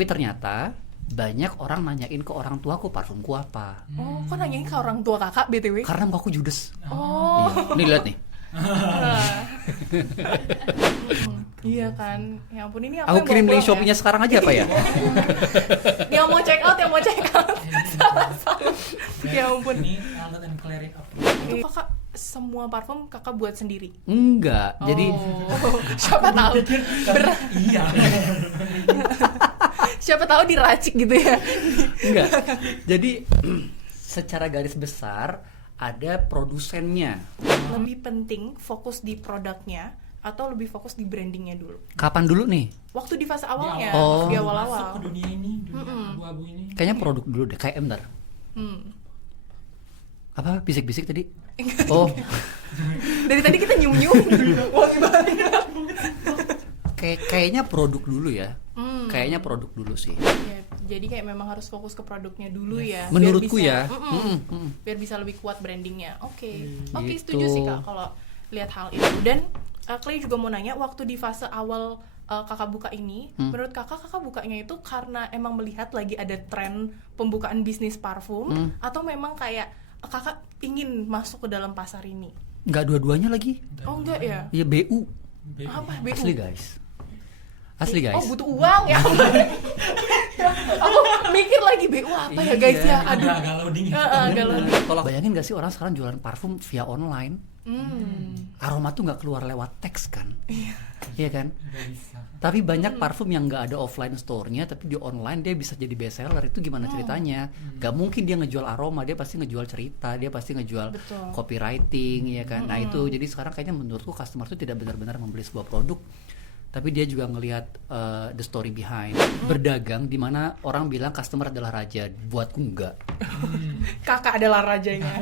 Tapi ternyata banyak orang nanyain ke orang tuaku parfumku apa. Oh, kok nanyain ke orang tua kakak BTW? Karena mukaku judes. Oh. Iya. Nih lihat nih. Iya kan. Ya ampun, ini apa Aku yang kirim bawa link pulang Shopee-nya sekarang aja apa ya? Yang mau check out. Salah. Ya ampun. Ini Alden and Clarin up. Itu kakak semua parfum kakak buat sendiri? Enggak. Jadi Siapa tahu Iya. siapa tahu diracik gitu ya. enggak. Jadi secara garis besar ada produsennya. Lebih penting fokus di produknya atau lebih fokus di brandingnya dulu? Kapan dulu nih? Waktu di fase awalnya, Oh. di Masuk awal-awal. ke dunia ini, dunia abu-abu ini. Kayaknya produk dulu deh, kayak bentar. Apa bisik-bisik tadi? Oh, Dari tadi kita nyium-nyium wangi banget. kayaknya produk dulu ya. Kayaknya produk dulu sih. Ya, jadi kayak memang harus fokus ke produknya dulu ya. biar Menurutku bisa- ya. Biar bisa lebih kuat brandingnya. Oke, Gitu. setuju sih kak kalau lihat hal itu. Dan Clay juga mau nanya, waktu di fase awal kakak buka ini, menurut kakak bukanya itu karena emang melihat lagi ada tren pembukaan bisnis parfum, atau memang kayak kakak ingin masuk ke dalam pasar ini? Enggak dua-duanya lagi. Oh enggak ya? Ya BU. Apa BU? Asli guys. Asli Oh guys. butuh uang ya? Aku mikir lagi BU apa ya guys ya? Aduh. Agak loading ya. Agak loading. Kalau bayangin gak sih orang sekarang jualan parfum via online, aroma tuh nggak keluar lewat teks kan? Iya kan? Nggak bisa. Tapi banyak parfum yang nggak ada offline store-nya, tapi di online dia bisa jadi best seller. Itu gimana ceritanya? Gak mungkin dia ngejual aroma, dia pasti ngejual cerita, dia pasti ngejual Betul. copywriting, ya kan? Nah itu jadi sekarang kayaknya menurutku customer tuh tidak benar-benar membeli sebuah produk, tapi dia juga ngelihat the story behind. Berdagang di mana orang bilang customer adalah raja, buatku enggak. Kakak adalah rajanya.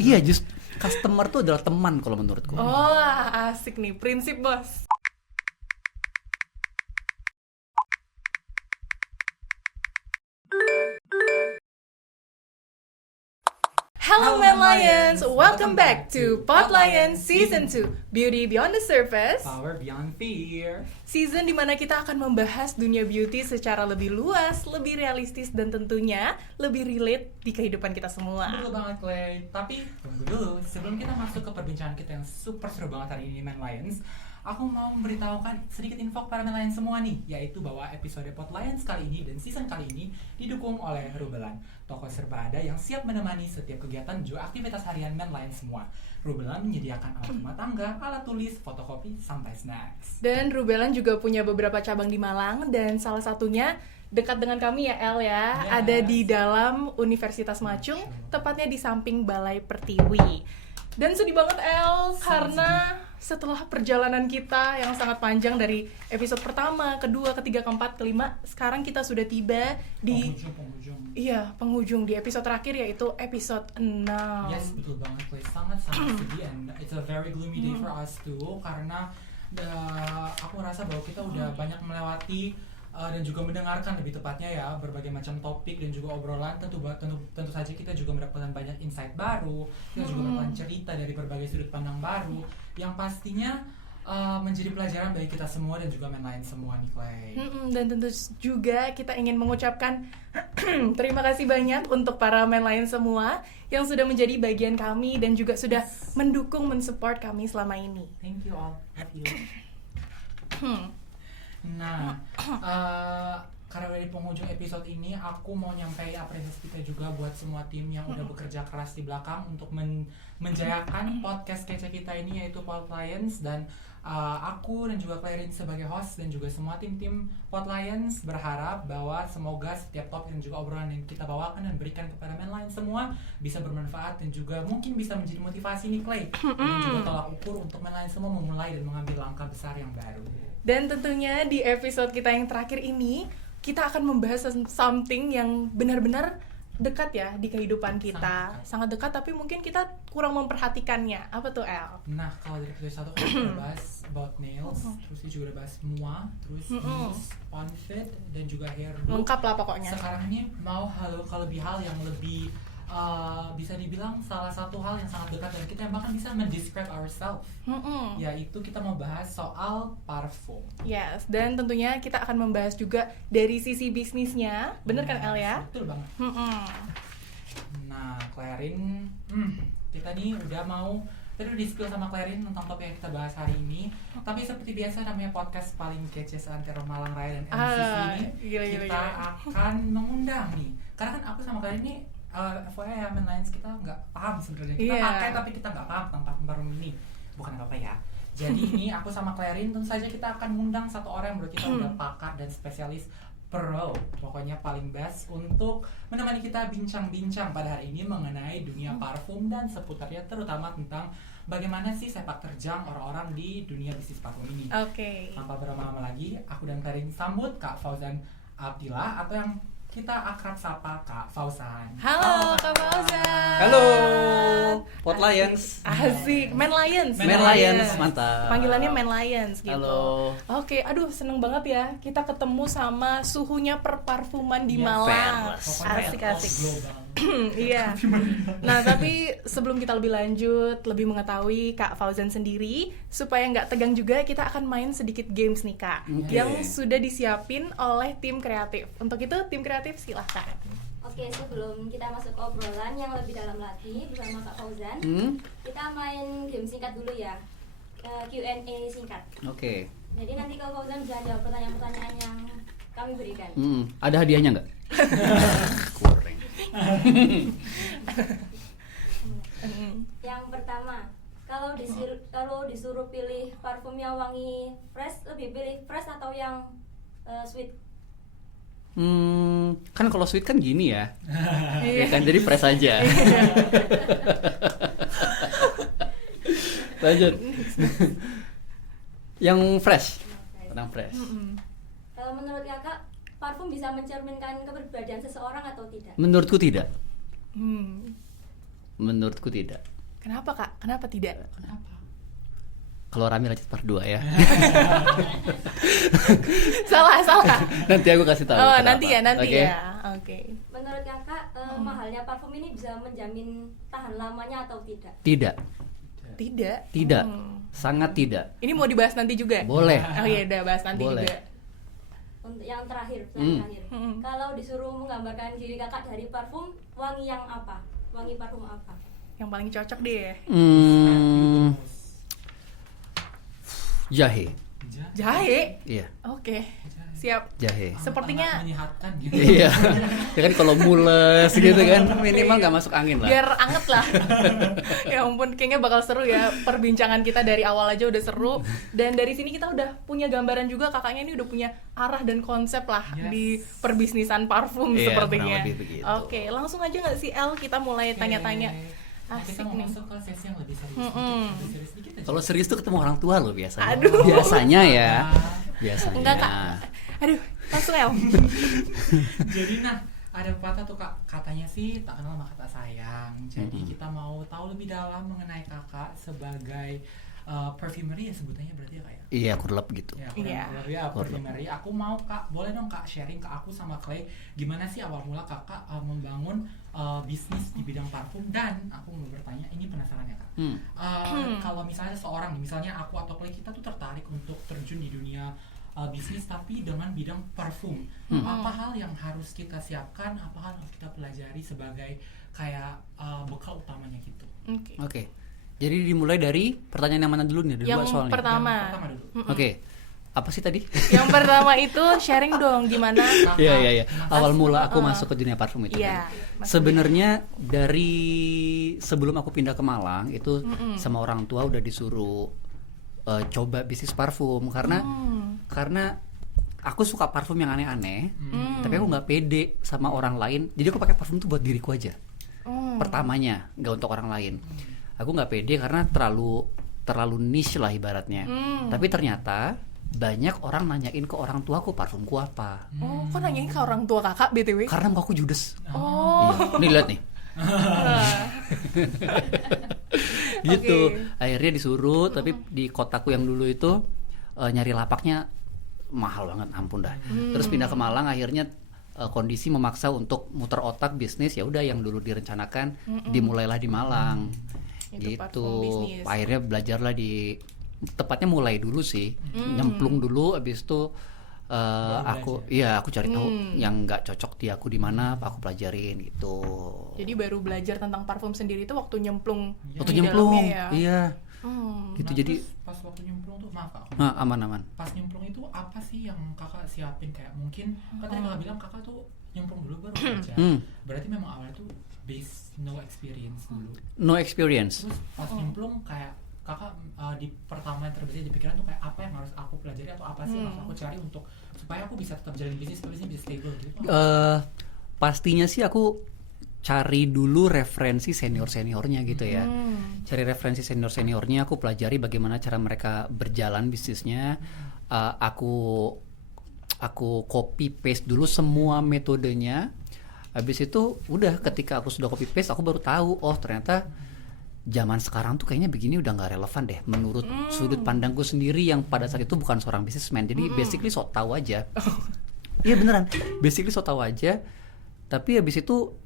Iya, just customer tuh adalah teman kalau menurutku. Oh, asik nih, prinsip bos. Hello Man Lions, welcome back to Pot Lions Season 2, Beauty Beyond the Surface. Power beyond fear. Season dimana kita akan membahas dunia beauty secara lebih luas, lebih realistis, dan tentunya lebih relate di kehidupan kita semua. Betul banget Clay. Tapi tunggu dulu, sebelum kita masuk ke perbincangan kita yang super seru banget hari ini Man Lions, aku mau memberitahukan sedikit info kepada Man Lions semua nih, yaitu bahwa episode Pot Lions kali ini dan season kali ini didukung oleh Rubelan, toko serba ada yang siap menemani setiap kegiatan juga aktivitas harian Man Lions semua. Rubelan menyediakan alat rumah tangga, alat tulis, fotokopi, sampai snacks. Dan Rubelan juga punya beberapa cabang di Malang, dan salah satunya dekat dengan kami ya El ya, Yes. ada di dalam Universitas Macung, tepatnya di samping Balai Pertiwi. Dan sedih banget El, karena setelah perjalanan kita yang sangat panjang dari episode pertama, kedua, ketiga, keempat, kelima, sekarang kita sudah tiba di penghujung. Iya, penghujung di episode terakhir, yaitu episode 6. Yes, betul banget Clay. Sangat-sangat sedih and it's a very gloomy day for us too, karena aku merasa bahwa kita udah banyak melewati dan juga mendengarkan lebih tepatnya ya berbagai macam topik dan juga obrolan. Tentu saja kita juga mendapatkan banyak insight baru, kita juga mendapatkan cerita dari berbagai sudut pandang baru yang pastinya menjadi pelajaran bagi kita semua dan juga Man Lions semua nih Clay. Dan tentu juga kita ingin mengucapkan terima kasih banyak untuk para Man Lions semua yang sudah menjadi bagian kami dan juga sudah mendukung, mensupport kami selama ini. Thank you all. Love you. Nah, karena dari penghujung episode ini, aku mau nyampein apresiasi kita juga buat semua tim yang udah bekerja keras di belakang untuk menjayakan podcast kece kita ini, yaitu Pot Lions. Dan aku dan juga Clarin sebagai host dan juga semua tim-tim Pot Lions berharap bahwa semoga setiap topik dan juga obrolan yang kita bawakan dan berikan kepada Man Lions semua bisa bermanfaat dan juga mungkin bisa menjadi motivasi nih Clay, dan juga tolak ukur untuk Man Lions semua memulai dan mengambil langkah besar yang baru. Dan tentunya di episode kita yang terakhir ini, kita akan membahas something yang benar-benar dekat ya di kehidupan kita. Sangat dekat, tapi mungkin kita kurang memperhatikannya. Apa tuh El? Nah, kalau dari episode 1 kita udah bahas about nails, terus kita juga udah bahas mua, terus on fit dan juga hair look. Lengkap lah pokoknya. Sekarang ini mau kalau lebih hal yang lebih bisa dibilang salah satu hal yang sangat dekat dengan kita yang bahkan bisa mendescribe ourselves, yaitu kita mau bahas soal parfum. Yes, dan tentunya kita akan membahas juga dari sisi bisnisnya, bener kan El ya? Betul banget. Nah, Clarin, kita nih udah mau tadi udah di-spill sama Clarin tentang topik yang kita bahas hari ini. Tapi seperti biasa namanya podcast paling kece seantero Malang Raya dan MCC ini, kita akan mengundang nih. Karena kan aku sama Clarin ini FYI ya, Menlines kita nggak paham sebenarnya. Kita pakai tapi kita nggak paham tentang parfum ini. Bukan apa-apa ya. Jadi ini aku sama Clarin tentu saja kita akan mengundang satu orang yang menurut kita udah pakar dan spesialis pro, pokoknya paling best untuk menemani kita bincang-bincang pada hari ini mengenai dunia parfum dan seputarnya, terutama tentang bagaimana sih sepak terjang orang-orang di dunia bisnis parfum ini. Oke. Tanpa berlama-lama lagi, aku dan Clarin sambut Kak Fauzan Abdillah atau yang kita akrab sapa Kak Fauzan. Halo Kak Fauzan. Halo, Pot Lions. Asik, Man Lions. Man Lions, mantap. Panggilannya Man Lions gitu. Halo. Oke, aduh seneng banget ya kita ketemu sama suhunya perparfuman di Malang. Asik-asik. Iya. Nah, tapi sebelum kita lebih lanjut, lebih mengetahui Kak Fauzan sendiri, supaya nggak tegang juga, kita akan main sedikit games nih Kak, yang sudah disiapin oleh tim kreatif. Untuk itu tim kreatif silahkan. Oke, sebelum kita masuk ke obrolan yang lebih dalam lagi bersama Kak Fauzan, kita main game singkat dulu ya, Q&A singkat. Oke. Jadi nanti Kak Fauzan bisa jawab pertanyaan-pertanyaan yang kami berikan. Ada hadiahnya nggak? Kurang. Yang pertama, kalau disuruh pilih parfum yang wangi fresh, lebih pilih fresh atau yang sweet? Kan kalau sweet kan gini ya. Ya kan, jadi fresh aja. Lanjut. Yang fresh. Tenang fresh. Kalau menurut kakak, parfum bisa mencerminkan kepribadian seseorang atau tidak? Menurutku tidak. Menurutku tidak. Kenapa Kak? Kenapa tidak? Kenapa? Kalau Rami lanjut part 2 ya. Salah. Nanti aku kasih tahu. Oh, kenapa. nanti Oke? ya. Oke. Menurut kakak, mahalnya parfum ini bisa menjamin tahan lamanya atau tidak? Tidak. Tidak. Sangat tidak. Ini mau dibahas nanti juga? Boleh. Oh iya, udah bahas nanti Boleh. juga. Untuk yang terakhir, kalau disuruh menggambarkan diri kakak dari parfum, wangi yang apa? Wangi parfum apa? Yang paling cocok deh. Jahe. Jahe? Iya, Oke. Siap. jahe. Sepertinya menyehatkan gitu. Iya. Ya kan kalau mules gitu kan minimal nggak masuk angin lah. biar anget lah. Ya ampun, kayaknya bakal seru ya perbincangan kita dari awal aja udah seru. Dan dari sini kita udah punya gambaran juga, kakaknya ini udah punya arah dan konsep lah di perbisnisan parfum Iya, sepertinya. kurang lebih begitu. Oke, langsung aja nggak sih El, kita mulai tanya-tanya. Nah, kita Asik mau nih. masuk ke sesi yang lebih serius. Lebih serius dikit aja. Kalau serius tuh ketemu orang tua loh biasanya. Aduh. Biasanya ya. Biasanya. Enggak Kak. Aduh, langsung El. Jadi ada pepatah tuh Kak, katanya sih tak kenal maka tak sayang. Jadi kita mau tahu lebih dalam mengenai kakak sebagai perfumery ya sebutannya berarti ya Kak ya? Iya, kurlep gitu. Ya, Iya. ya perfumery. Aku mau Kak, boleh dong Kak sharing ke aku sama Clay gimana sih awal mula kakak membangun bisnis di bidang parfum. Dan aku mau bertanya, ini penasaran ya Kak. Kalau misalnya seorang, misalnya aku atau Clay, kita tuh tertarik untuk terjun di dunia bisnis tapi dengan bidang parfum. Apa hal yang harus kita siapkan, apa hal yang harus kita pelajari sebagai kayak bekal utamanya gitu? Oke. Jadi dimulai dari pertanyaan yang mana dulu nih? Ada dua Yang soalnya. pertama. Yang pertama dulu. Oke. Apa sih tadi? Yang pertama itu sharing dong gimana? Iya. Awal mula aku masuk ke dunia parfum itu. Iya. Sebenarnya dari sebelum aku pindah ke Malang itu sama orang tua udah disuruh coba bisnis parfum karena aku suka parfum yang aneh-aneh, tapi aku nggak pede sama orang lain. Jadi aku pakai parfum tuh buat diriku aja. Pertamanya, nggak untuk orang lain. Aku nggak pede karena terlalu niche lah ibaratnya. Tapi ternyata banyak orang nanyain ke orang tuaku parfumku apa. Oh, kok nanyain ke orang tua kakak BTW? Karena muka aku judes. Oh. Iya. Nih lihat nih. Gitu. Oke. Akhirnya disuruh, tapi di kotaku yang dulu itu nyari lapaknya mahal banget, ampun dah. Terus pindah ke Malang, akhirnya kondisi memaksa untuk muter otak bisnis, ya udah yang dulu direncanakan dimulailah di Malang. Itu Gitu. platform bisnis. Akhirnya belajarlah tepatnya mulai dulu sih, nyemplung dulu, abis itu aku cari tahu yang nggak cocok di aku di mana, aku pelajarin gitu. Jadi baru belajar tentang parfum sendiri itu waktu nyemplung. Waktu di nyemplung, dalamnya ya. iya. Hmm. Gitu. Nah, Jadi terus pas waktu nyemplung tuh, maaf Kak, aman-aman. pas nyemplung itu apa sih yang kakak siapin? Kayak mungkin katanya kakak bilang kakak tuh nyemplung dulu baru kerja. Berarti memang awalnya tuh base no experience dulu. No experience. Terus pas nyemplung kayak kakak di pertama yang terbesit di pikiran tuh kayak apa yang harus aku pelajari atau apa sih yang harus aku cari untuk supaya aku bisa tetap jalan bisnis tapi bisa stable gitu. Pastinya sih aku cari dulu referensi senior-seniornya gitu ya. Cari referensi senior-seniornya, aku pelajari bagaimana cara mereka berjalan bisnisnya. Aku copy paste dulu semua metodenya. Habis itu udah, ketika aku sudah copy paste, aku baru tahu, oh ternyata zaman sekarang tuh kayaknya begini udah nggak relevan deh menurut sudut pandangku sendiri yang pada saat itu bukan seorang businessman. Jadi basically so tahu aja. Iya beneran, basically so tahu aja. Tapi habis itu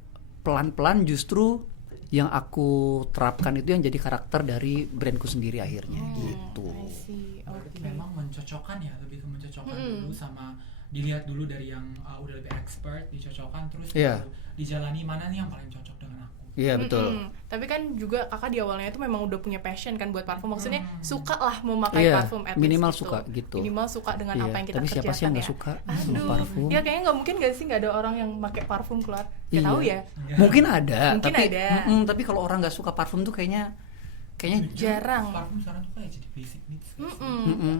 pelan-pelan justru yang aku terapkan itu yang jadi karakter dari brandku sendiri akhirnya gitu. I see. Berarti Oke. memang mencocokkan ya, lebih ke mencocokkan dulu sama dilihat dulu dari yang udah lebih expert, dicocokkan terus Iya. dijalani mana nih yang paling cocok dengan aku. Iya betul. Tapi kan juga kakak di awalnya itu memang udah punya passion kan buat parfum. Maksudnya suka lah memakai Iya, parfum at least minimal gitu. suka gitu. Minimal suka dengan Iya, apa yang kita tapi kerjakan siapa sih yang nggak ya. suka sama Aduh, parfum? ya kayaknya nggak mungkin gak sih nggak ada orang yang pakai parfum keluar. Gak Iya. tahu ya. Mungkin ada, Mungkin tapi ada. tapi kalau orang nggak suka parfum tuh kayaknya Jarang. Parfum sekarang tuh kayak jadi basic needs guys.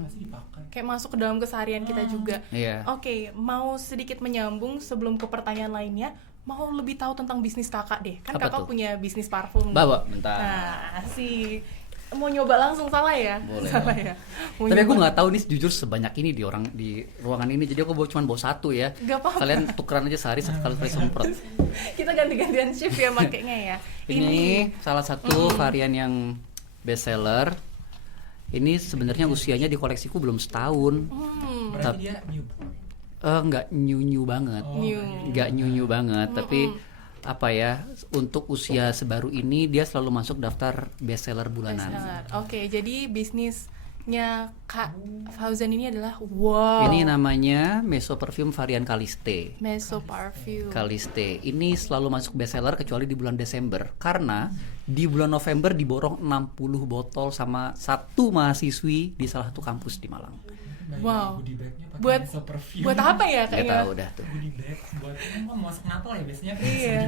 Pasti dipakai. Kayak masuk ke dalam keseharian kita juga. Iya. Oke, mau sedikit menyambung sebelum ke pertanyaan lainnya. Mau lebih tahu tentang bisnis kakak deh. Kan Apa kakak tuh? punya bisnis parfum. Bawa bentar. Nah, mau nyoba langsung salah ya? Boleh. Salah ya. Mau Tapi aku nyoba. nggak tahu nih jujur sebanyak ini di ruangan ini, jadi aku cuma bawa satu ya. Gak apa-apa. Kalian tukeran aja sehari sekali semprot. Kita ganti-gantian shift ya makainya ya. Ini salah satu varian yang best seller. Ini sebenarnya usianya di koleksiku belum setahun. Berarti dia new. Nggak new banget. New. Nggak new banget, tapi apa ya, untuk usia sebaru ini dia selalu masuk daftar best seller bulanan. Bestseller. Oke, jadi bisnisnya Kak Fauzan ini adalah wow. Ini namanya Meso Perfume varian Caliste. Meso Parfum. Caliste ini selalu masuk best seller kecuali di bulan Desember, karena di bulan November diborong 60 botol sama satu mahasiswi di salah satu kampus di Malang. Wow. Goodie bagnya pakai Buat Meso perfume. buat apa ya Nggak kayaknya? tahu dah tuh. Goodie bag buat mau masuk Natal ya biasanya. Iya.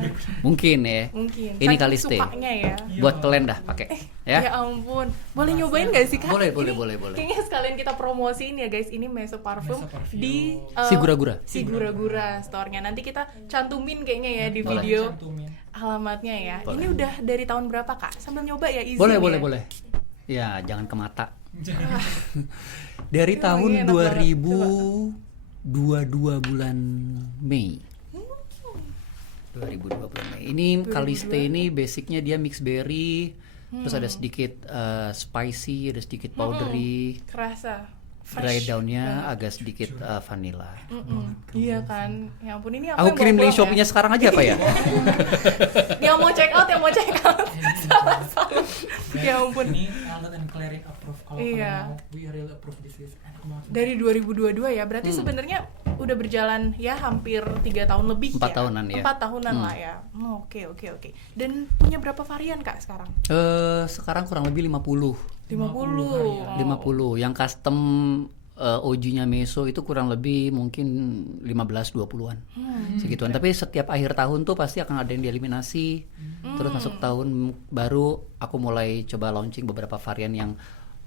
Mungkin ya. Mungkin. Ini Saking Caliste. sukanya ya. Buat kalian dah pakai. Ya Ya. ampun. Boleh nyobain gak sih Kak? Boleh, Ini boleh. Kayaknya sekalian kita promosiin ya guys. Ini Meso Parfum Meso Parfum. di Si Gura-Gura. Si Gura-Gura store-nya. Nanti kita cantumin kayaknya ya di Boleh. video Cantumin. alamatnya ya. Boleh. Ini udah dari tahun berapa Kak? Sambil nyoba ya izin Boleh, ya? boleh. Ya, jangan ke mata. Jangan. Dari Ini tahun enak banget. 2022 bulan Mei. 2022 bulan Mei. Ini Caliste ini basicnya dia mix berry, terus ada sedikit spicy, ada sedikit powdery. Kerasa. Dry Fresh down-nya banget. agak sedikit vanilla. Iya kan. Ya ampun ini Aku yang kirim bawa link pulang Shopee-nya sekarang aja apa ya? Yang mau check out. Salah. Ya ampun. Ini Eldad and Claric approve. Kalau Iya. kalian mau, we really approve this is enak banget. Dari 2022 ya. Berarti sebenarnya udah berjalan ya hampir 3 tahun lebih 4 ya. tahunan ya. 4 tahunan lah ya. Oke. Dan punya berapa varian Kak sekarang? Sekarang kurang lebih 50. 50. 50. Yang custom OG-nya Meso itu kurang lebih mungkin 15-20-an. Segituan. Tapi setiap akhir tahun tuh pasti akan ada yang dieliminasi. Terus masuk tahun baru aku mulai coba launching beberapa varian yang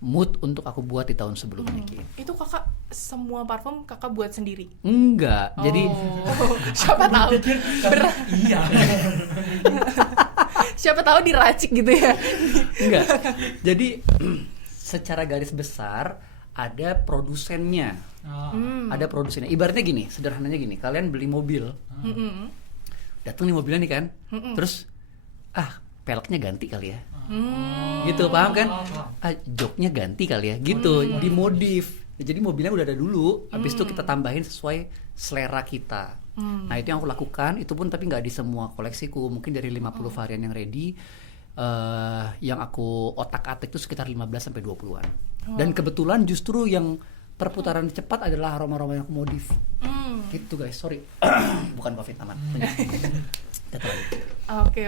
mood untuk aku buat di tahun sebelumnya gitu. Itu Kakak semua parfum Kakak buat sendiri? Enggak. Jadi Siapa tahu Iya. siapa tahu diracik gitu ya. enggak. Jadi secara garis besar ada produsennya. Ada produsennya. Ibaratnya gini, sederhananya gini. Kalian beli mobil. Datang nih mobilnya nih kan. Terus peleknya ganti kali ya. Gitu, paham kan? Joknya ganti kali ya. Gitu, dimodif. Jadi mobilnya udah ada dulu, habis itu kita tambahin sesuai selera kita. Nah itu yang aku lakukan, itu pun tapi nggak di semua koleksiku, mungkin dari 50 varian yang ready, yang aku otak-atik itu sekitar 15 sampai 20-an. Dan kebetulan justru yang perputaran cepat adalah aroma-aroma yang aku modif. Gitu guys, sorry. Bukan COVID aman. Oke.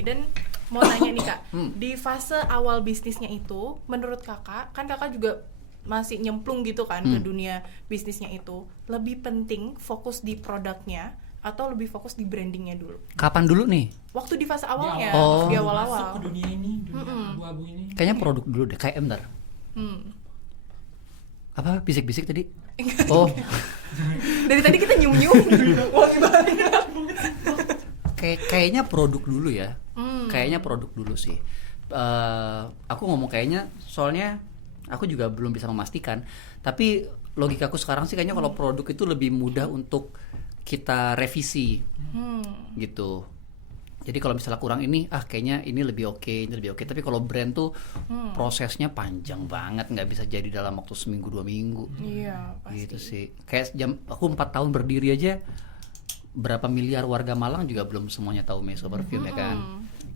Dan mau nanya nih Kak, di fase awal bisnisnya itu, menurut Kakak, kan Kakak juga masih nyemplung gitu kan ke dunia bisnisnya itu, lebih penting fokus di produknya atau lebih fokus di brandingnya dulu? Kapan dulu nih? Waktu di fase awalnya, awal. di Masuk awal-awal. ke dunia ini, dunia abu-abu ini. Kayaknya produk dulu deh, kayak bentar. Apa bisik-bisik tadi? Oh, Dari tadi kita nyium-nyium, wangi banget. kayaknya produk dulu ya. Kayaknya produk dulu sih. Aku ngomong kayaknya, soalnya aku juga belum bisa memastikan. Tapi logikaku sekarang sih kayaknya kalau produk itu lebih mudah untuk kita revisi, gitu. Jadi kalau misalnya kurang ini, kayaknya ini lebih oke, ini lebih oke. Tapi kalau brand tuh prosesnya panjang banget, nggak bisa jadi dalam waktu seminggu 2 minggu. Iya, pasti. Gitu sih. Kayak aku 4 tahun berdiri aja, berapa miliar warga Malang juga belum semuanya tahu Meso Perfume ya kan.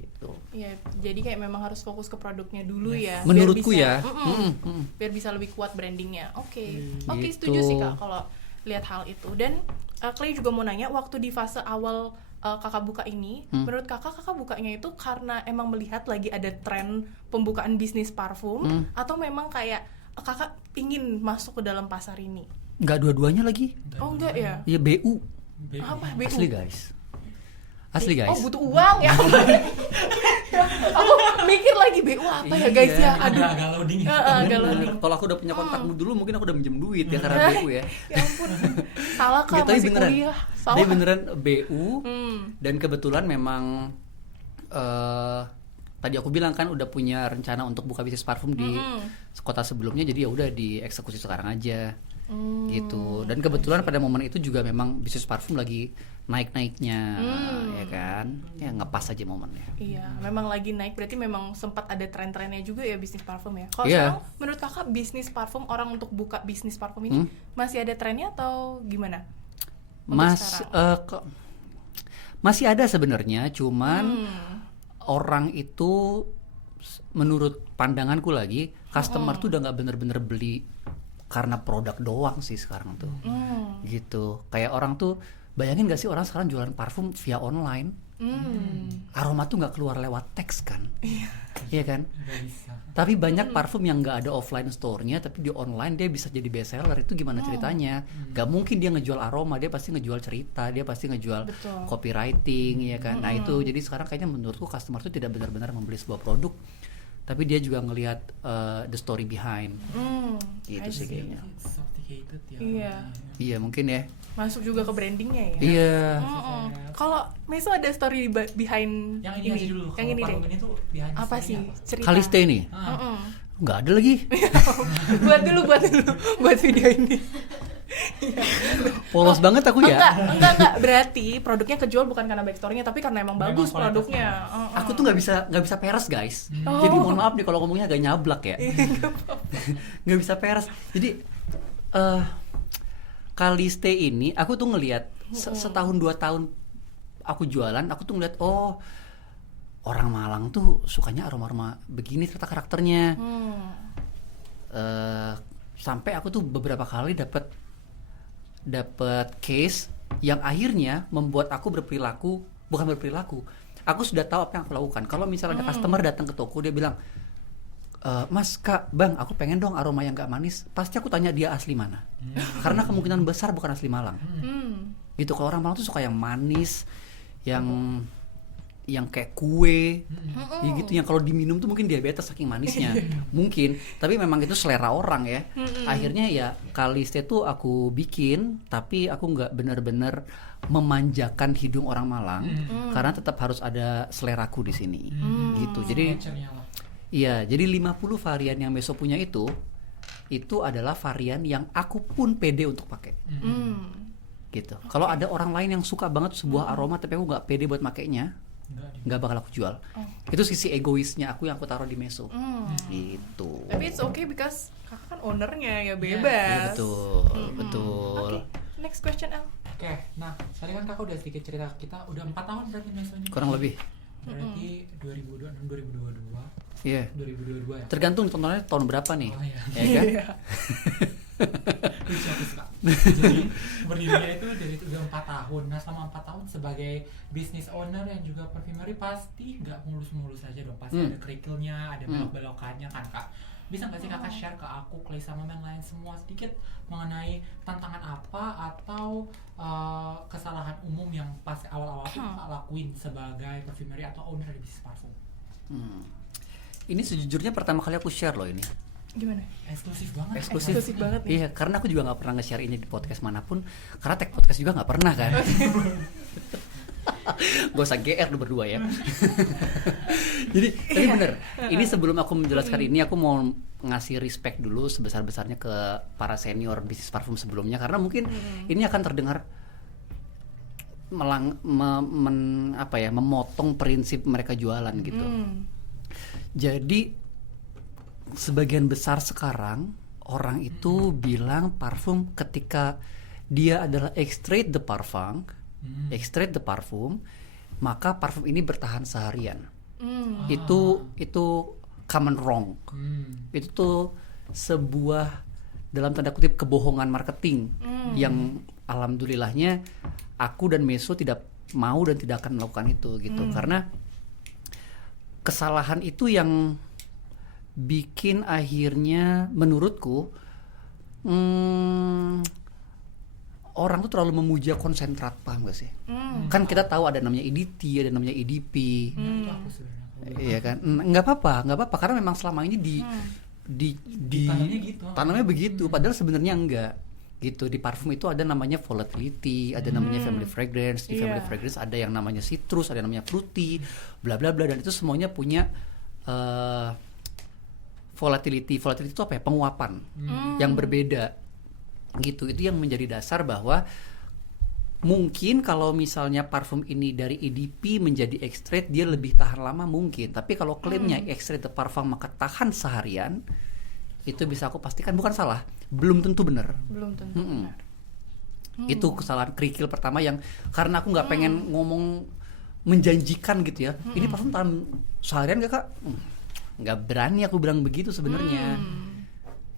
Gitu. Iya, jadi kayak memang harus fokus ke produknya dulu ya. Menurutku biar ya. bisa, biar bisa lebih kuat brandingnya. Oke, Gitu. setuju sih Kak kalau lihat hal itu. Dan Clay juga mau nanya, waktu di fase awal Kakak buka ini, menurut Kakak bukanya itu karena emang melihat lagi ada tren pembukaan bisnis parfum, atau memang kayak Kakak ingin masuk ke dalam pasar ini? Nggak dua-duanya lagi. Oh enggak ya? Ya BU. Apa BU? Asli guys. Asli guys. Oh butuh uang ya? Aku mikir lagi BU apa ya guys ya? Aduh. Agak loading. Agak loading. Kalau aku udah punya kontakmu dulu, mungkin aku udah minjem duit ya karena BU ya. Ya ampun, salah Kak, Nggak, tapi masih beneran. kuliah. Salah. Dia beneran BU. Dan kebetulan memang tadi aku bilang kan udah punya rencana untuk buka bisnis parfum di kota sebelumnya, jadi ya udah dieksekusi sekarang aja. Gitu. Dan kebetulan pada momen itu juga memang bisnis parfum lagi naik-naiknya, ya kan? Ya ngepas aja momennya. Iya, memang lagi naik, berarti memang sempat ada tren-trennya juga ya bisnis parfum ya. Kalau Iya. sekarang menurut Kakak bisnis parfum, orang untuk buka bisnis parfum ini masih ada trennya atau gimana? Untuk sekarang? Masih ada sebenarnya, cuman orang itu menurut pandanganku lagi, customer tuh udah nggak bener-bener beli karena produk doang sih sekarang tuh. Gitu. Kayak orang tuh, bayangin gak sih orang sekarang jualan parfum via online? Aroma tuh nggak keluar lewat teks kan? Iya kan? Nggak bisa. Tapi banyak parfum yang nggak ada offline store-nya, tapi di online dia bisa jadi best seller. Itu gimana ceritanya? Gak mungkin dia ngejual aroma, dia pasti ngejual cerita, dia pasti ngejual Betul. copywriting, ya kan? Nah itu, jadi sekarang kayaknya menurutku customer tuh tidak benar-benar membeli sebuah produk, tapi dia juga ngelihat the story behind. Gitu sih kayaknya. Sophisticated ya. Iya. Iya mungkin ya. Masuk juga ke brandingnya ya. Iya. Kalau Meso ada story behind Yang ini aja dulu. Yang ini Kalau deh. parfum ini tuh behind Apa story-nya sih apa? cerita? Kaliste nih, nggak ada lagi. buat dulu buat video ini. Polos banget aku ya. Enggak. Berarti produknya kejual bukan karena backstory-nya, tapi karena emang Memang bagus kualitasnya. produknya. Aku tuh nggak bisa peres guys. Jadi mohon maaf nih kalau ngomongnya agak nyablak ya. Nggak bisa peres. Jadi Kaliste ini aku tuh ngelihat setahun 2 tahun aku jualan, aku tuh ngeliat orang Malang tuh sukanya aroma-aroma begini ternyata karakternya. Sampai aku tuh beberapa kali dapat case yang akhirnya membuat aku bukan berperilaku. Aku sudah tahu apa yang aku lakukan. Kalau misalnya ada customer datang ke toko, dia bilang, Mas, Kak, Bang, aku pengen dong aroma yang gak manis. Pasti aku tanya dia asli mana. Karena kemungkinan besar bukan asli Malang. Gitu. Kalau orang Malang tuh suka yang manis, yang kayak kue, ya gitu, yang kalau diminum tuh mungkin diabetes saking manisnya. Mungkin, tapi memang itu selera orang ya. Akhirnya ya Kaliste tuh aku bikin, tapi aku nggak benar-benar memanjakan hidung orang Malang, karena tetap harus ada seleraku di sini. Gitu. Jadi Signature-nya lah. iya, jadi 50 varian yang Meso punya itu adalah varian yang aku pun pede untuk pakai. Gitu. Kalau ada orang lain yang suka banget sebuah aroma tapi aku nggak pede buat makainya, nggak bakal aku jual. Itu sisi egoisnya aku yang aku taruh di Meso. Gitu. Tapi it's okay because kakak kan ownernya ya, bebas. Iya, betul. Oke, next question Al. Oke, Oke, nah tadi kan kakak udah sedikit cerita ke kita, udah 4 tahun berarti mesonya. Kurang lebih. Berarti 2026, 2022, Iya. 2022 ya. Tergantung tontonnya tahun berapa nih. Oh iya. Ya kan? Lucu aku suka. Jadi berdirinya itu dari udah 4 tahun. Nah selama 4 tahun sebagai business owner yang juga perfumery pasti nggak mulus-mulus aja dong. Pasti ada kerikilnya, ada belok-belokannya kan kak. Bisa nggak sih kakak share ke aku, Clay sama yang lain semua sedikit mengenai tantangan apa atau kesalahan umum yang pas awal-awal tuh kakak lakuin sebagai perfumery atau owner dari bisnis parfum? Ini sejujurnya pertama kali aku share loh ini. Gimana? Eksklusif banget. Eksklusif banget nih. Iya, karena aku juga nggak pernah nge-share ini di podcast manapun. Karena tag podcast juga nggak pernah kan. Gak usah GR lu berdua ya. Jadi tapi bener. Ini sebelum aku menjelaskan ini, aku mau ngasih respect dulu sebesar-besarnya ke para senior bisnis parfum sebelumnya, karena mungkin ini akan terdengar memotong prinsip mereka jualan gitu. Jadi sebagian besar sekarang orang itu bilang parfum ketika dia adalah extrait de parfum, maka parfum ini bertahan seharian. Itu common wrong. Itu tuh sebuah dalam tanda kutip kebohongan marketing yang alhamdulillahnya aku dan Meso tidak mau dan tidak akan melakukan itu gitu. Karena kesalahan itu yang bikin akhirnya menurutku orang tuh terlalu memuja konsentrat, paham gak sih? Kan kita tahu ada namanya EDT, ada namanya EDP. Itu aku sebenarnya. Iya kan? Nggak apa-apa karena memang selama ini tanamnya begitu, padahal sebenarnya enggak. Gitu. Di parfum itu ada namanya volatility, ada namanya family fragrance, di family fragrance ada yang namanya citrus, ada yang namanya fruity, bla bla bla, dan itu semuanya punya volatility itu apa ya? Penguapan yang berbeda. Gitu. Itu yang menjadi dasar bahwa mungkin kalau misalnya parfum ini dari EDP menjadi extrait dia lebih tahan lama mungkin, tapi kalau klaimnya extrait de parfum maka tahan seharian, itu bisa aku pastikan bukan salah, belum tentu benar. Benar. Itu kesalahan kerikil pertama yang karena aku nggak pengen ngomong menjanjikan gitu ya. Ini parfum tahan seharian gak kak? Nggak berani aku bilang begitu sebenarnya.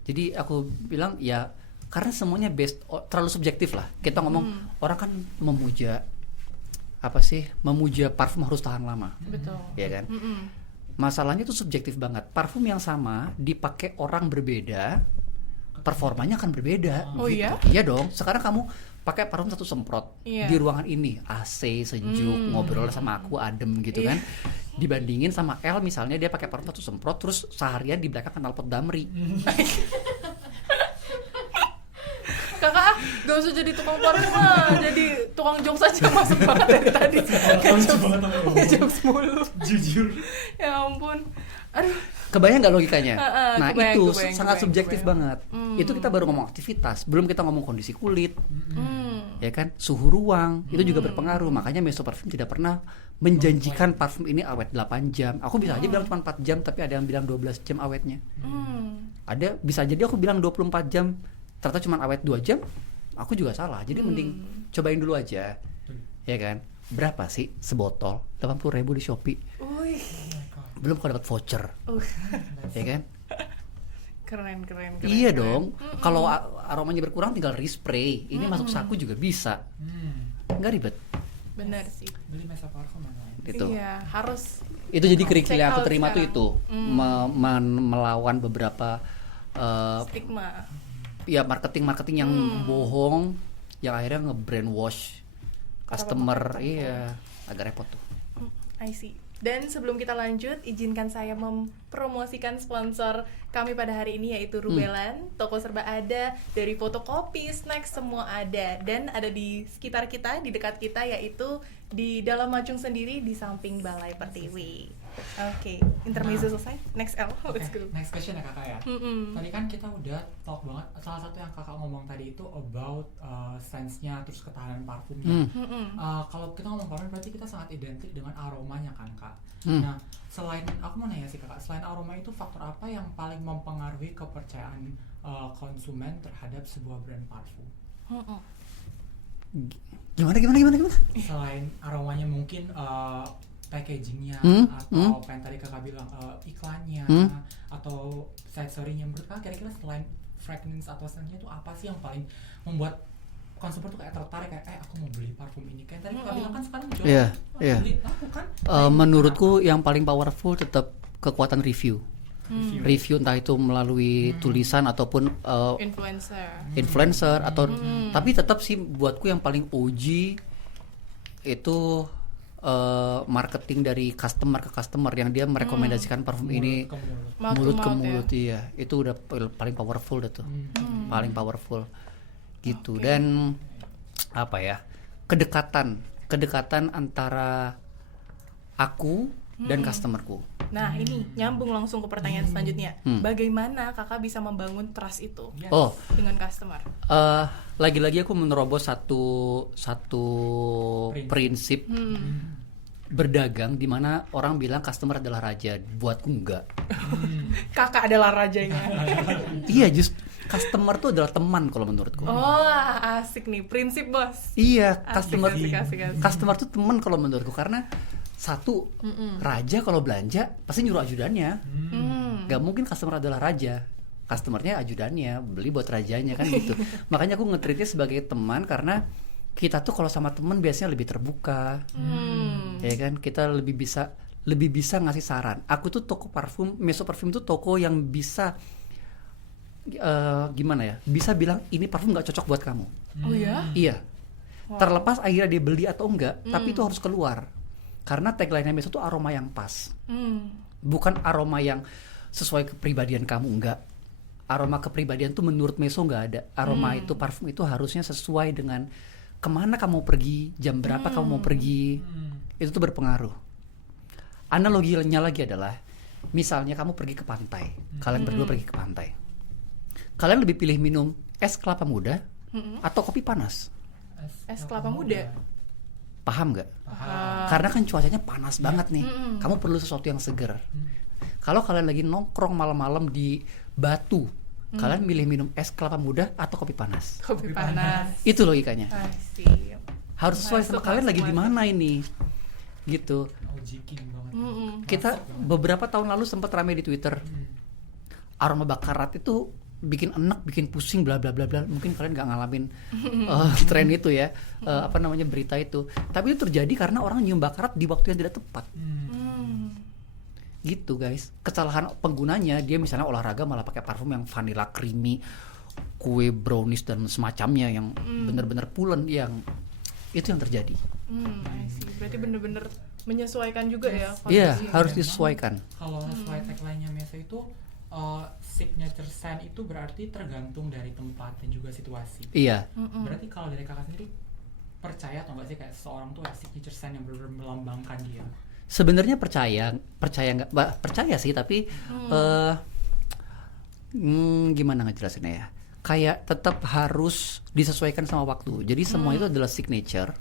Jadi aku bilang ya karena semuanya terlalu subjektif lah. Kita ngomong orang kan memuja parfum harus tahan lama. Betul. Ya kan? Masalahnya itu subjektif banget. Parfum yang sama dipakai orang berbeda, performanya akan berbeda. Oh gitu. iya? Iya dong. Sekarang kamu pakai parfum satu semprot di ruangan ini, AC sejuk, ngobrol sama aku adem gitu kan. Dibandingin sama L misalnya dia pakai parfum satu semprot terus seharian di belakang knalpot Damri. Kakak gak usah jadi tukang parfum lah, jadi tukang jokes aja, masuk banget dari tadi. Jokes mulu. Jujur. Ya ampun. Aduh. Kebayang nggak logikanya? Nah itu sangat kebayang. subjektif banget. Itu kita baru ngomong aktivitas, belum kita ngomong kondisi kulit, ya kan, suhu ruang itu juga berpengaruh. Makanya Meso Parfum tidak pernah menjanjikan parfum ini awet 8 jam. Aku bisa aja bilang cuma 4 jam, tapi ada yang bilang 12 jam awetnya. Ada bisa jadi aku bilang 24 jam, ternyata cuma awet 2 jam. Aku juga salah. Jadi mending cobain dulu aja, ya kan. Berapa sih sebotol? 80.000 di Shopee. Belum kalau dapat voucher, ya kan? Keren. Iya dong. Kalau aromanya berkurang tinggal respray. Ini masuk saku juga bisa. Nggak ribet. Benar sih. Beli Mesa Parfum yang lain. Itu. Iya, harus. Itu jadi kerikil yang aku Check out terima tuh sekarang. itu melawan beberapa Stigma. ya marketing yang bohong, yang akhirnya nge-brainwash customer. Iya, agak repot tuh. I see. Dan sebelum kita lanjut, izinkan saya mempromosikan sponsor kami pada hari ini, yaitu Rubelan. Toko serba ada, dari fotokopi, snacks, semua ada. Dan ada di sekitar kita, di dekat kita, yaitu di Dalam Macung sendiri, di samping Balai Pertiwi. Oke, intermezzo selesai. Next L, let's go. Next question ya kakak ya. Tadi kan kita udah talk banget. Salah satu yang kakak ngomong tadi itu about sense-nya, terus ketahanan parfumnya. Kalau kita ngomong parfum berarti kita sangat identik dengan aromanya kan kak. Nah selain, aku mau nanya sih kakak, selain aroma itu faktor apa yang paling mempengaruhi kepercayaan konsumen terhadap sebuah brand parfum? Gimana? Selain aromanya mungkin packagingnya atau apa yang tadi kakak bilang iklannya atau side story-nya, menurut kakak kira-kira selain fragrance atau scent-nya itu apa sih yang paling membuat konsumer tuh kayak tertarik kayak aku mau beli parfum ini, kayak tadi kakak bilang kan sekarang jual beli aku kan. Menurutku yang paling powerful tetap kekuatan review. Review entah itu melalui tulisan ataupun influencer atau tapi tetap sih buatku yang paling OG itu marketing dari customer ke customer yang dia merekomendasikan parfum ini mulut ke mulut ya. Itu udah paling powerful dah tuh. Paling powerful gitu. Dan apa ya? Kedekatan antara aku dan customerku. Nah, ini nyambung langsung ke pertanyaan selanjutnya. Bagaimana kakak bisa membangun trust itu dengan customer? Lagi-lagi aku menerobos satu prinsip berdagang di mana orang bilang customer adalah raja. Buatku enggak. Kakak adalah rajanya. Iya, customer tuh adalah teman kalau menurutku. Asik nih, prinsip bos. Iya, Asik. customer tuh teman kalau menurutku karena satu, raja kalau belanja pasti nyuruh ajudannya. Gak mungkin customer adalah raja, customernya ajudannya, beli buat rajanya kan gitu. Makanya aku nge-treatnya sebagai teman karena kita tuh kalau sama teman biasanya lebih terbuka, ya kan, kita lebih bisa ngasih saran. Aku tuh toko parfum, Meso Parfum tuh toko yang bisa gimana ya, bisa bilang ini parfum nggak cocok buat kamu. Oh ya? Iya. Wow. Terlepas akhirnya dia beli atau enggak, tapi itu harus keluar. Karena tagline-nya Meso tuh aroma yang pas. Bukan aroma yang sesuai kepribadian kamu, enggak. Aroma kepribadian tuh menurut Meso enggak ada. Aroma itu, parfum itu harusnya sesuai dengan kemana kamu pergi, jam berapa kamu mau pergi. Itu tuh berpengaruh. Analoginya lagi adalah, misalnya kamu pergi ke pantai. Kalian berdua pergi ke pantai. Kalian lebih pilih minum es kelapa muda atau kopi panas? Es kelapa muda. Paham nggak? Karena kan cuacanya panas banget nih. Kamu perlu sesuatu yang seger. Kalau kalian lagi nongkrong malam-malam di Batu, kalian milih minum es kelapa muda atau kopi panas? Kopi panas. Itu logikanya. Harus sesuai sama kalian lagi di mana ini. Gitu. Kita beberapa tahun lalu sempat ramai di Twitter. Aroma bakarat itu bikin enak, bikin pusing, bla bla bla bla. Mungkin kalian nggak ngalamin tren itu ya, berita itu. Tapi itu terjadi karena orang nyium bakarat di waktu yang tidak tepat. Gitu guys. Kesalahan penggunanya, dia misalnya olahraga malah pakai parfum yang vanilla creamy, kue brownies dan semacamnya yang benar-benar pulen, yang itu yang terjadi. Berarti benar-benar menyesuaikan juga ya. Iya, harus disesuaikan. Kalau sesuai tagline-nya Meso itu signature scent itu berarti tergantung dari tempat dan juga situasi. Iya. Berarti kalau dari kakak sendiri percaya atau enggak sih kayak seorang tuh signature scent yang benar-benar melambangkan dia? Sebenarnya percaya nggak? Percaya sih, tapi gimana ngejelasinnya ya? Kayak tetap harus disesuaikan sama waktu. Jadi semua itu adalah signature.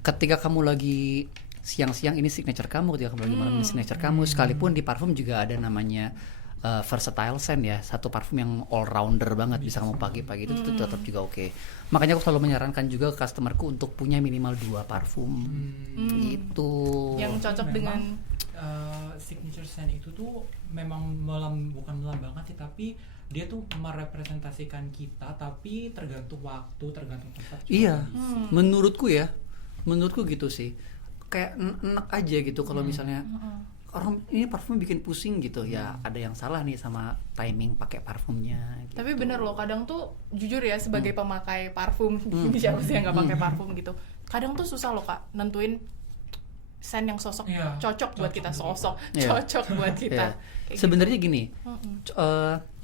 Ketika kamu lagi siang-siang ini signature kamu, ketika kamu lagi malam ini signature kamu. Sekalipun di parfum juga ada namanya versatile scent ya, satu parfum yang all rounder banget, bisa kamu pagi-pagi itu tetap juga oke. Makanya aku selalu menyarankan juga ke customerku untuk punya minimal 2 parfum gitu. Yang cocok dengan signature scent itu tuh memang bukan melambangkan sih, tapi dia tuh merepresentasikan kita, tapi tergantung waktu, tergantung tempat. Iya, menurutku gitu sih. Kayak enak aja gitu kalau misalnya orang ini parfum bikin pusing gitu ya, ada yang salah nih sama timing pakai parfumnya gitu. Tapi bener loh, kadang tuh jujur ya sebagai pemakai parfum, siapa sih yang nggak pakai parfum gitu, kadang tuh susah loh kak nentuin scent yang cocok buat kita, cocok buat kita. Sebenarnya gini,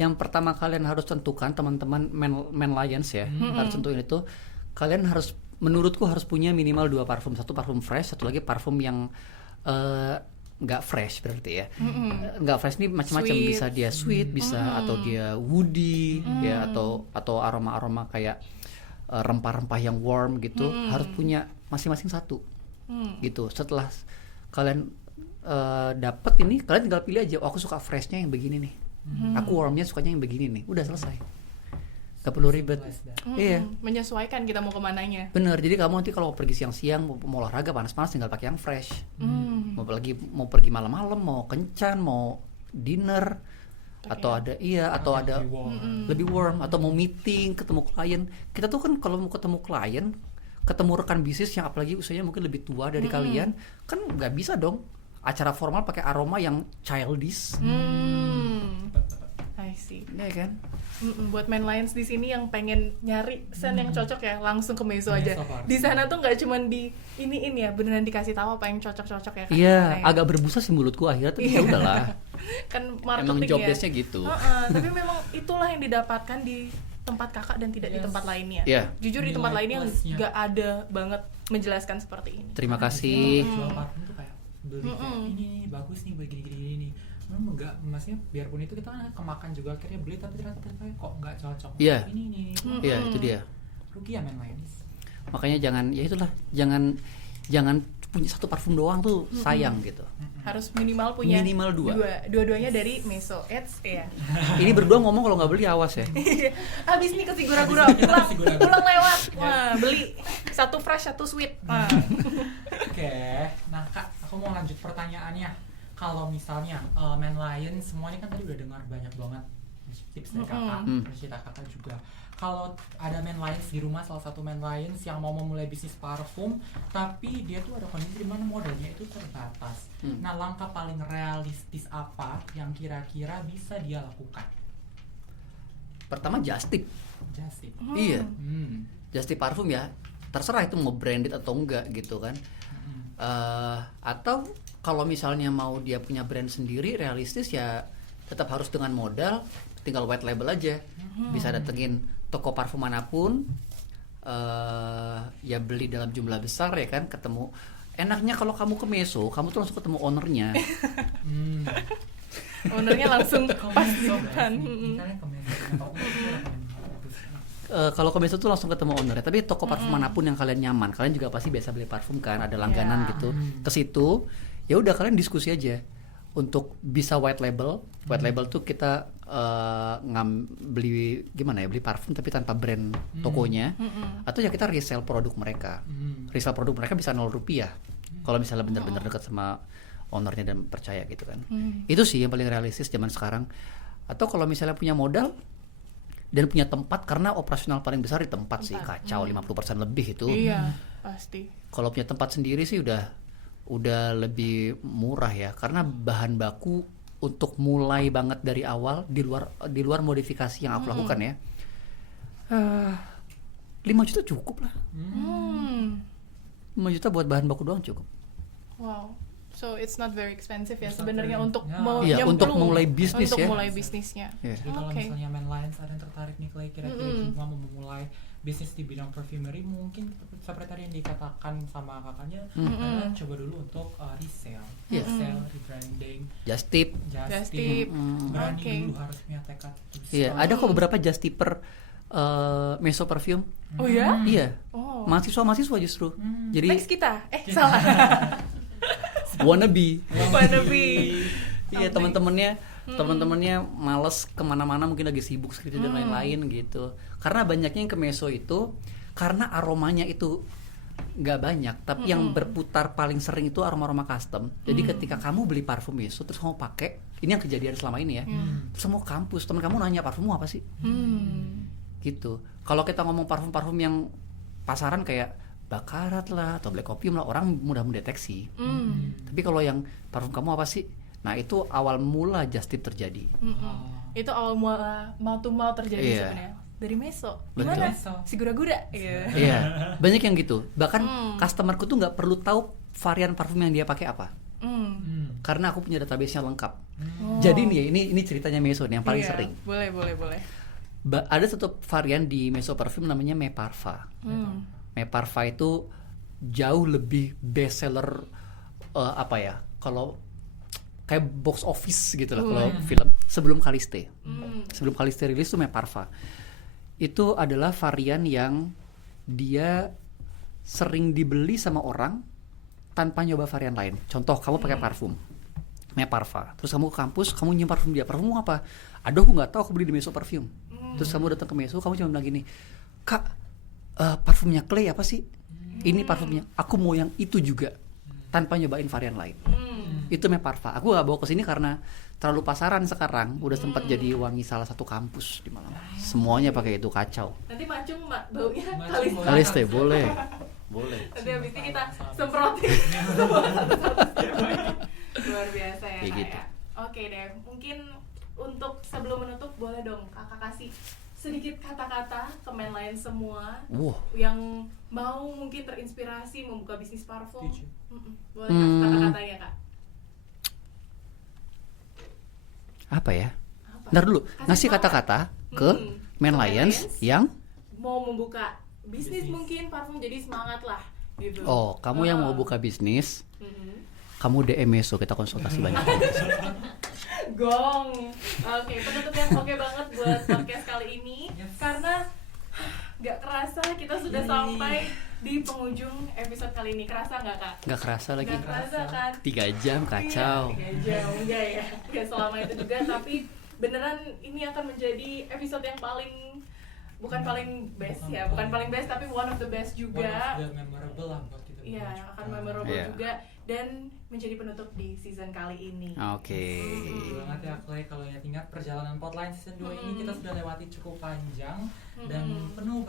yang pertama kalian harus tentukan, teman-teman Man Lions ya, harus tentuin itu, kalian harus, menurutku harus punya minimal 2 parfum, satu parfum fresh, satu lagi parfum yang nggak fresh berarti ya. Nggak fresh nih macam-macam, bisa dia sweet, bisa atau dia woody ya, atau aroma-aroma kayak rempah-rempah yang warm gitu. Harus punya masing-masing satu gitu. Setelah kalian dapet ini, kalian tinggal pilih aja, aku suka freshnya yang begini nih, aku warmnya sukanya yang begini nih, udah selesai. Gak perlu ribet. Iya. Menyesuaikan kita mau kemananya. Bener, jadi kamu nanti kalau pergi siang-siang mau olahraga panas-panas tinggal pakai yang fresh. Mau pergi malam-malam, mau kencan, mau dinner, atau ada lebih warm, atau mau meeting, ketemu klien. Kita tuh kan kalau mau ketemu klien, ketemu rekan bisnis yang apalagi usianya mungkin lebih tua dari kalian, kan nggak bisa dong acara formal pakai aroma yang childish. I see. Iya kan? Buat main Lions di sini yang pengen nyari scent yang cocok ya, langsung ke Meiso aja. Parfum. Di sana tuh nggak cuman di ini ya, beneran dikasih tahu apa yang cocok-cocok ya kan. Iya, di sana ya. agak berbusa sih mulutku akhirnya, tapi ya udahlah. Kan Emang marketing job ya. desk-nya gitu. Tapi memang itulah yang didapatkan di tempat kakak dan tidak di tempat lainnya. Iya. Jujur di tempat Nilai lainnya plusnya. nggak ada banget menjelaskan seperti ini. Terima kasih. Jual parfum tuh kayak beli kayak ini bagus nih buat gini-gini. Memang enggak, maksudnya biarpun itu kita kan kemakan juga akhirnya beli tapi ternyata kayak kok nggak cocok. Iya. Ini. Iya, itu dia. Rugi ya main Lions. Makanya jangan punya satu parfum doang tuh, sayang gitu. Harus minimal punya Minimal dua-duanya dari Meiso. Ya. Ini berdua ngomong kalau nggak beli awas ya. Abis nih ke Sigura-gura pulang lewat. Wah, beli satu fresh, satu sweet. Wah. Oke, nah Kak, aku mau lanjut pertanyaannya. Kalau misalnya main Lion semuanya kan tadi udah dengar banyak banget tips dari Kakak, cerita Kakak juga. Kalau ada main Lions di rumah, salah satu main Lions yang mau memulai bisnis parfum, tapi dia tuh ada kondisi di mana modalnya itu terbatas. Nah, langkah paling realistis apa yang kira-kira bisa dia lakukan? Pertama just tip. Just tip. Iya. Just tip parfum ya. Terserah itu mau branded atau enggak gitu kan. Atau kalau misalnya mau dia punya brand sendiri, realistis ya tetap harus dengan modal, tinggal white label aja. Bisa datengin toko parfum manapun, ya beli dalam jumlah besar ya kan, ketemu. Enaknya kalau kamu ke Meiso, kamu tuh langsung ketemu ownernya. Ownernya langsung pas di depan. Kalau ke Meiso tuh langsung ketemu ownernya. Tapi toko parfum manapun yang kalian nyaman, kalian juga pasti biasa beli parfum kan, ada langganan gitu. Ke situ, ya udah kalian diskusi aja untuk bisa white label. White label tuh kita beli parfum tapi tanpa brand tokonya, atau ya kita resell produk mereka. Resell produk mereka bisa Rp0 kalau misalnya benar-benar dekat sama ownernya dan percaya gitu kan. Itu sih yang paling realistis zaman sekarang. Atau kalau misalnya punya modal dan punya tempat, karena operasional paling besar di tempat sih, kacau 50% lebih itu. Iya, pasti. Kalau punya tempat sendiri sih udah lebih murah ya, karena bahan baku untuk mulai banget dari awal di luar modifikasi yang aku lakukan ya, 5 juta cukup lah. 5 juta buat bahan baku doang cukup. Wow. So it's not very expensive ya It's sebenarnya not untuk very- Iya, untuk mulai bisnis untuk ya. mulai bisnisnya. Jadi kalau Oke. misalnya main Lions ada yang tertarik nih kira-kira juga mau memulai bisnis di bidang perfumery, mungkin seperti tadi yang dikatakan sama kakaknya, kalian coba dulu untuk resell, rebranding, Just tip. Just tip, tip. berani Oke. dulu harus punya tekad. Iya, ada kok beberapa just tipper Meiso Perfume. Oh ya? Iya. Oh. Mahasiswa justru. Jadi Next kita. Salah. wannabe. Iya, Something. teman-temannya males kemana-mana, mungkin lagi sibuk skripsi dan lain-lain gitu. Karena banyaknya yang ke Meiso itu karena aromanya itu nggak banyak, tapi yang berputar paling sering itu aroma-aroma custom. Jadi ketika kamu beli parfum Meiso terus kamu pakai, ini yang kejadian selama ini ya. Terus kamu kampus, teman kamu nanya parfummu apa sih? Gitu. Kalau kita ngomong parfum-parfum yang pasaran kayak Baccarat lah atau Black Opium lah, orang mudah mendeteksi. Tapi kalau yang parfum kamu apa sih? Nah, itu awal mula just tip terjadi. Itu awal mula mau terjadi Iya. sebenarnya dari Meiso. Betul. Gimana? Meiso. Sigura-gura. Iya. Iya, banyak yang gitu. Bahkan customerku tuh nggak perlu tahu varian parfum yang dia pakai apa, karena aku punya database-nya lengkap. Jadi nih, ini ceritanya Meiso nih yang paling Iya, sering. Boleh. Ada satu varian di Meiso Parfum namanya Me Parfum. Me Parfum itu jauh lebih best seller, kalau kayak box office gitu lah kalau film sebelum Caliste. Sebelum Caliste rilis tuh Me Parfum. Itu adalah varian yang dia sering dibeli sama orang tanpa nyoba varian lain. Contoh, kamu pakai parfum Me Parfum, terus kamu ke kampus, kamu nyium parfum dia. Parfummu apa? Aduh, aku nggak tahu, aku beli di Meiso Parfum. Terus kamu datang ke Meso, kamu cuma bilang gini, Kak, parfumnya Clay apa sih? Ini parfumnya, aku mau yang itu juga, tanpa nyobain varian lain. Itu Me Parfum. Aku gak bawa ke sini karena terlalu pasaran sekarang, udah sempat jadi wangi salah satu kampus di Malang. Semuanya pakai itu, kacau. Nanti macung baunya Macung kalis. Kalis boleh. Boleh. Nanti habis ini kita semprotin luar biasa ya Kayak Kak gitu. ya. Oke deh, mungkin untuk sebelum menutup boleh dong kakak kasih sedikit kata-kata ke main semua Wow. yang mau mungkin terinspirasi membuka bisnis parfum. Setuju. Boleh kasih kata-katanya Kak. Apa ya? Apa? Ntar dulu, Kasih ngasih semangat. kata-kata ke Main Ke Lions Lions. yang Mau membuka bisnis Bisnis. mungkin parfum, jadi semangat lah gitu. oh, kamu yang mau buka bisnis, kamu DM Meso, kita konsultasi banyak. Gong. Oke, penutup yang oke banget buat podcast kali ini. Yes. Karena nggak kerasa kita sudah sampai di penghujung episode kali ini. Kerasa nggak Kak? Nggak kerasa lagi. Nggak kerasa kan? 3 jam kacau. Iya, 3 jam enggak ya? Nggak selama itu juga, tapi beneran ini akan menjadi episode yang bukan paling best ya, bukan paling best tapi one of the best One juga. of the memorable lah buat kita. Iya, yang akan memorable Iya. juga dan menjadi penutup di season kali ini. Oke. Betul banget ya Clay, kalau ingat perjalanan Potline season 2 ini kita sudah lewati cukup panjang dan penuh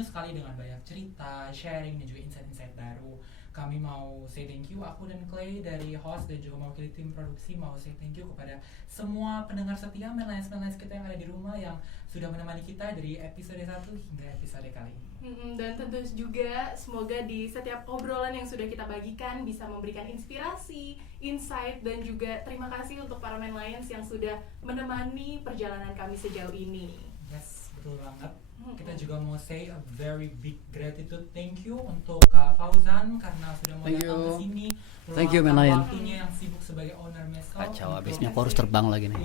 sekali dengan banyak cerita, sharing dan juga insight-insight baru. Kami mau say thank you, aku dan Clay dari host dan juga mewakili tim produksi mau say thank you kepada semua pendengar setia Main Lions kita yang ada di rumah yang sudah menemani kita dari episode 1 hingga episode kali ini. Dan tentu juga semoga di setiap obrolan yang sudah kita bagikan bisa memberikan inspirasi, insight, dan juga terima kasih untuk para Main Lions yang sudah menemani perjalanan kami sejauh ini. Yes, betul banget. Kita juga mau say a very big gratitude thank you untuk Kak Fauzan karena sudah mau Thank datang you. ke sini. Thank you, meluangkan Main Lion. Waktunya yang sibuk sebagai owner Meso. Kacau, untuk- abisnya aku harus terbang lagi nih.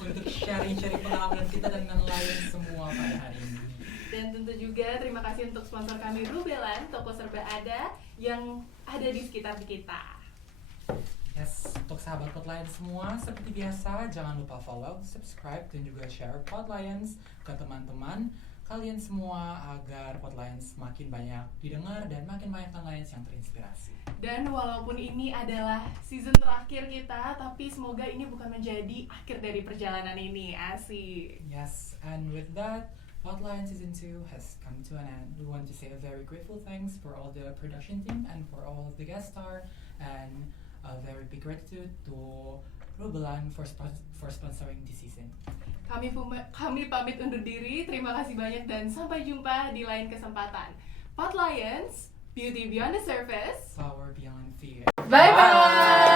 untuk sharing pengalaman kita dan Main Lion semua pada hari ini. Dan tentu juga terima kasih untuk sponsor kami Rubelan, toko serba ada yang ada di sekitar kita. Yes, untuk sahabat Podlions semua, seperti biasa jangan lupa follow, subscribe, dan juga share Podlions ke teman-teman kalian semua agar Podlions makin banyak didengar dan makin banyak Lions yang terinspirasi. Dan walaupun ini adalah season terakhir kita, tapi semoga ini bukan menjadi akhir dari perjalanan ini. Asik. Yes, and with that, Podline Season 2 has come to an end. We want to say a very grateful thanks for all the production team and for all of the guest star, and a very big gratitude to Rubelan for sponsoring this season. Kami pamit undur diri. Terima kasih banyak dan sampai jumpa di lain kesempatan. Pod Lions, Beauty Beyond the Surface. Power beyond fear. Bye bye.